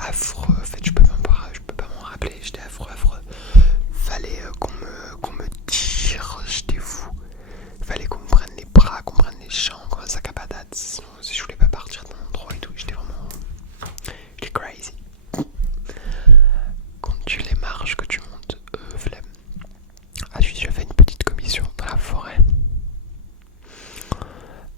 affreux. En fait, je peux pas m'en rappeler. J'étais affreux. Fallait qu'on me tire. J'étais fou. Fallait qu'on me prenne les bras, qu'on me prenne les jambes, comme un sac à patates. Sinon, si je voulais pas partir de mon endroit et tout, j'étais crazy. Quand tu les marches que tu montes, flemme. Ah, j'ai déjà fait une petite commission dans la forêt.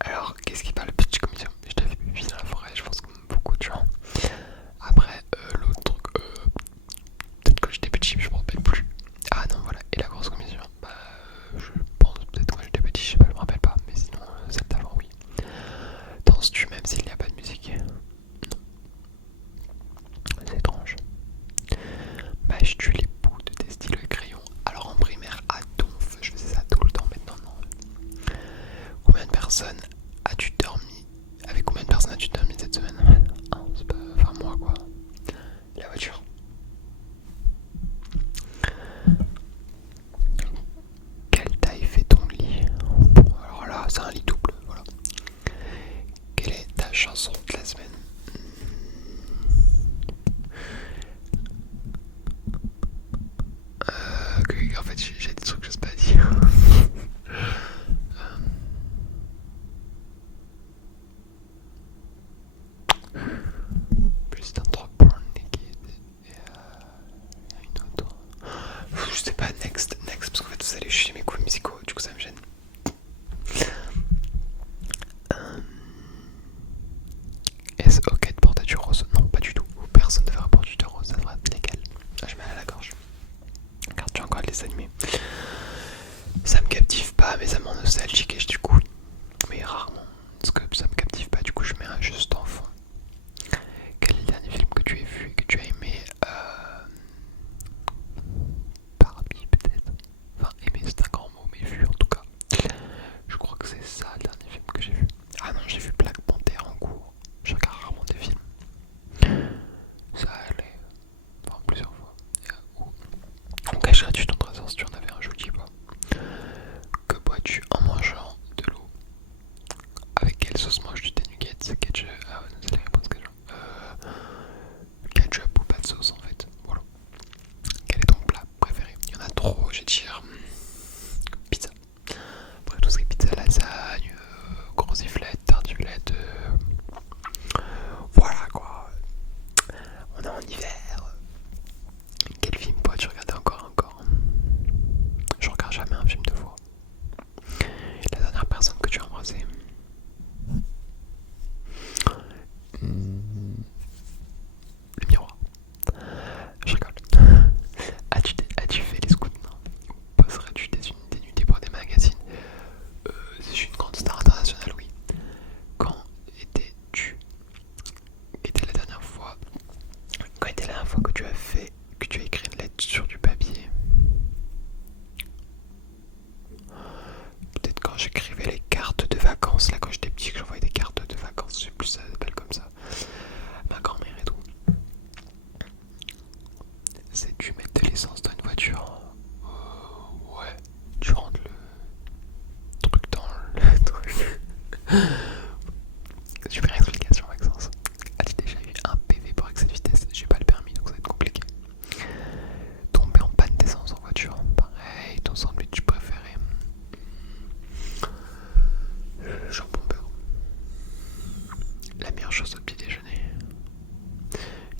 Alors, qu'est-ce qui parle de petite commission? J'étais fait pipi dans la forêt, je pense comme beaucoup de gens. Après, l'autre truc, peut-être que j'étais petit, mais je me rappelle plus. Ah non, voilà, et la grosse commission, bah, je pense peut-être que j'étais petit, je sais pas, je me rappelle pas, mais sinon, celle d'avant, oui. Danses-tu même s'il n'y a pas de musique? Non, c'est étrange. Mâches-tu les bouts de tes stylos et crayons? Alors en primaire, à donf, je faisais ça tout le temps, maintenant non. Combien de personnes as-tu dormi? Avec combien de personnes as-tu dormi cette semaine? C'est pas... Enfin moi quoi. La voiture. Quelle taille fait ton lit? Bon, alors là, c'est un lit double, voilà. Quelle est ta chanson de la semaine? En fait, j'ai des trucs que je sais pas dire. Plus d'un 3 pour naked. Et une autre. Je sais pas, next, parce qu'en fait, vous allez chez mes coups musicaux, du coup, ça me gêne. Est-ce ok de porter du rose? Non, pas du tout. Personne ne devrait porter du rose, ça devrait être légal. Je mets à la gorge. Car tu as encore les animés. Ça me captive pas, mais ça m'en nostalgique et du coup. Mais rarement. Parce que ça me captive pas, du coup, je mets un juste en fond. Quel est le dernier film que tu as vu et que tu as aimé? Barbie, peut-être. Enfin, aimer, c'est un grand mot, mais vu en tout cas. Je crois que c'est ça le dernier film que j'ai vu. Ah non, j'ai vu Black Panther en cours. Je regarde rarement des films. Ça allait. Enfin, plusieurs fois. On cacherait-tu ton trésor si tu en avais un, je vous dis pas. Que bois-tu en mangeant de l'eau? Avec quelle sauce manges-tu tes nuggets? Ketchup. Ah ouais, c'est la réponse que j'ai. Ketchup ou pas de sauce en fait. Voilà. Quel est ton plat préféré? Il y en a trop, j'ai dit. Pizza. Après tout ce qui est pizza, lasagne, grosiflette, tartiflette. Voilà quoi. On est en hiver. Quel film pourrais-tu regarder encore? Je regarde jamais un film deux fois. La dernière personne que tu as embrassée? Le miroir. Je rigole. As-tu fait les scouts? Non. Poserais-tu des nuits pour des magazines? Si je suis une grande star internationale, oui. Quand étais-tu? Était la dernière fois Quand était la dernière fois que tu as écrit une lettre sur du papier? Peut-être quand j'écrivais les cartes de vacances, là quand j'étais petit, que j'envoyais des cartes de vacances, je sais plus si ça s'appelle comme ça. Ma grand-mère et tout. C'est tu mets de l'essence dans une voiture? Ouais. Tu rentres le truc dans le truc. Super explication, Maxence. As-tu déjà eu un PV pour excès de vitesse? J'ai pas le permis donc ça va être compliqué. Tomber en panne d'essence en voiture? Pareil. Ton sandwich préféré? Jambon beurre. La meilleure chose au petit déjeuner?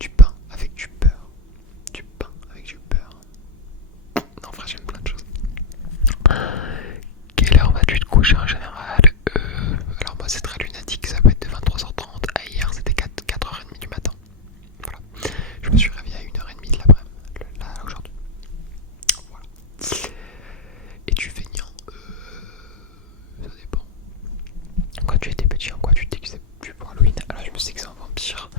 Du pain avec du beurre. Du pain avec du beurre. Non, frère, j'aime plein de choses. Quelle heure vas-tu te coucher en général? Alors moi c'est très lunatique, ça peut être de 23h30 à hier c'était 4h30 du matin. Voilà. Je me suis réveillé à 1h30 de l'après-midi, là aujourd'hui. Voilà. Et tu feignant? Ça dépend. Quand tu étais petit, en quoi tu t'es déguisais pour Halloween? Alors je me sais que c'est un vampire,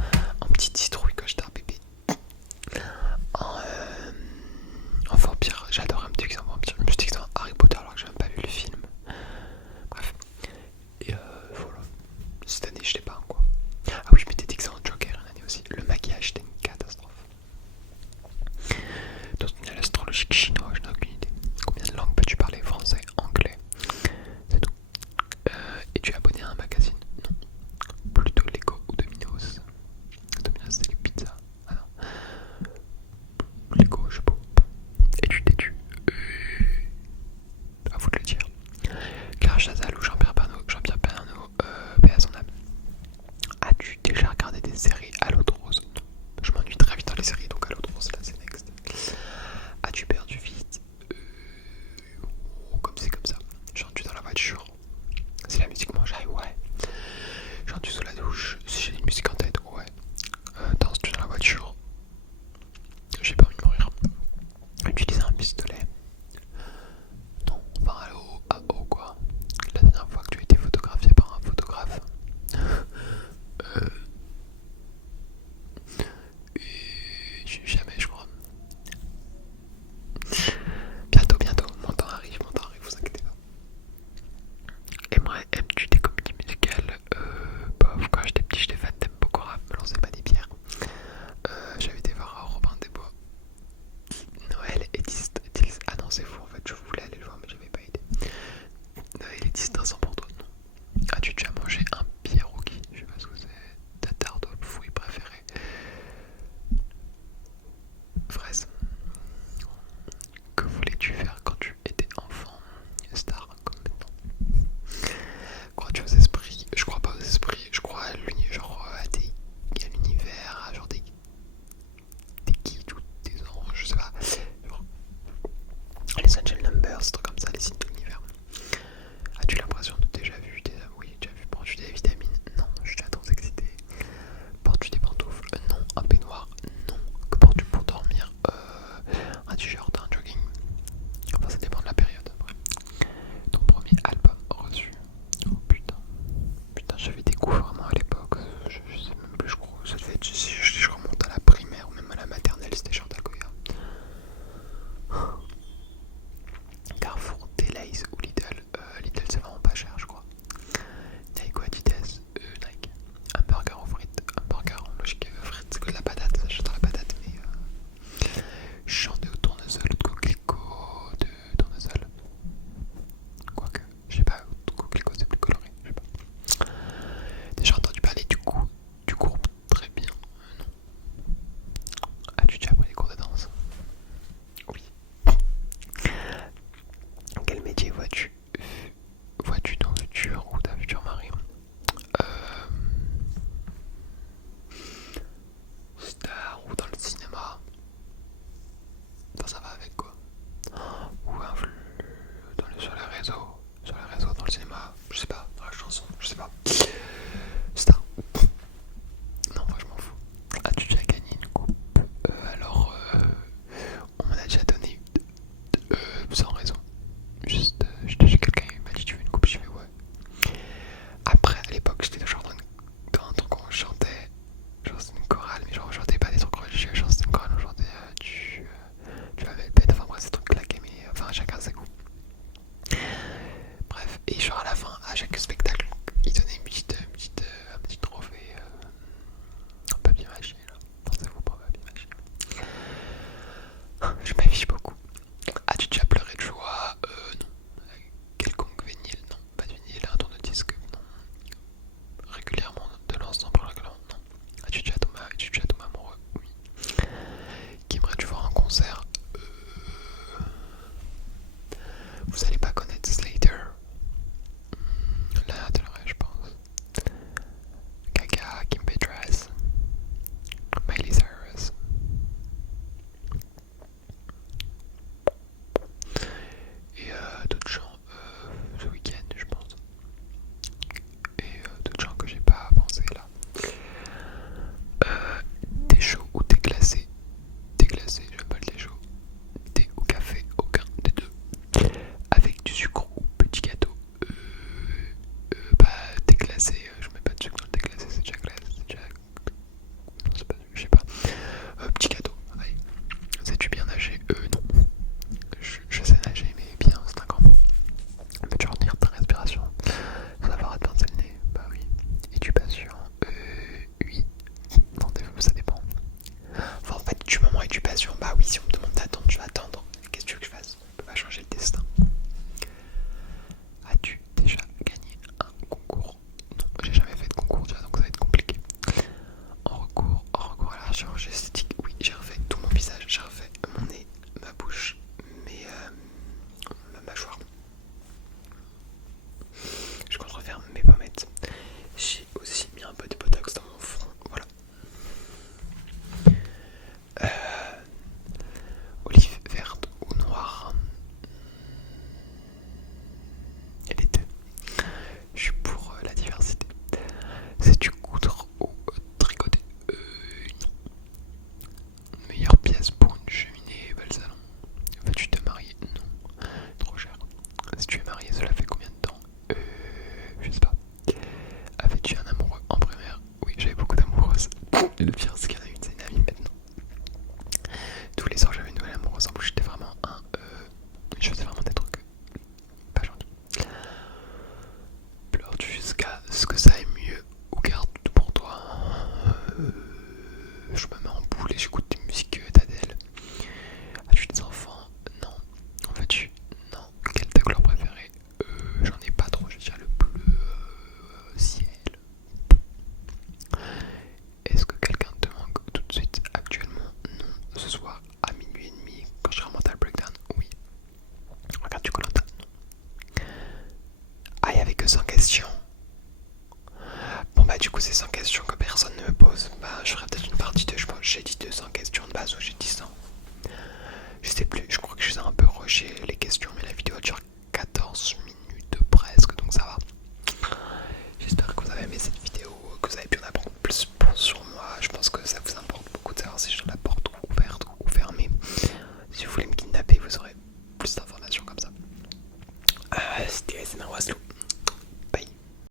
en petite citrouille quand j'étais un bébé. En vampire, j'adorais me déguiser en vampire. Je me suis déguisé en Harry Potter alors que j'ai même pas vu le film. Bref. Et voilà. Cette année, je sais pas quoi. Ah oui, je m'étais déguisé en Joker une année aussi. Le maquillage, c'était une catastrophe. du moment et du patient. Bah oui, si on me demande d'attendre, je vais attendre. Qu'est-ce que tu veux que je fasse? On peut pas changer le destin. As-tu déjà gagné un concours? Non, j'ai jamais fait de concours déjà, donc ça va être compliqué. En recours à la chirurgie esthétique, oui, j'ai refait tout mon visage, j'ai refait mon nez, ma bouche, ma mâchoire. Je compte refaire mes pommettes. J'ai aussi mis un peu de botox dans mon front, voilà. Olive verte ou noire? Et les deux. Je suis pour la diversité. Sais-tu coudre ou tricoter? Non. Meilleure pièce pour une cheminée, bel salon. Vas-tu te marier? Non. Trop cher. Si tu es marié, cela fait combien de temps? Je sais pas. Avais-tu un amoureux en primaire? Oui, j'avais beaucoup d'amoureuses. Et le pire, c'est qu'il y en a une, c'est une amie maintenant. Tous les soirs, j'avais une nouvelle amoureuse. En plus, j'étais vraiment je faisais vraiment des trucs pas gentils. Pleures-tu jusqu'à ce que ça aille mieux ou garde tout pour toi? Je me mets en boule et j'écoute des musiques d'Adèle. As-tu des enfants? Non. En fait, non. Quelle est ta couleur préférée? J'en ai pas trop. Je dirais le bleu ciel. Est-ce que quelqu'un te manque tout de suite actuellement? Non. Ce soir à minuit et demi quand je serai en mental breakdown? Oui. Regarde du Koh-Lanta? Non. Ah, il y avait que 100 questions. Bon bah du coup c'est 100 questions que personne ne me pose. Bah je ferai peut-être une partie 2, je pense. J'ai dit 200 questions de base ou j'ai dit 100. Je sais plus, je crois que je les ai un peu rushées les questions, mais la vidéo dure 14 minutes presque, donc ça va.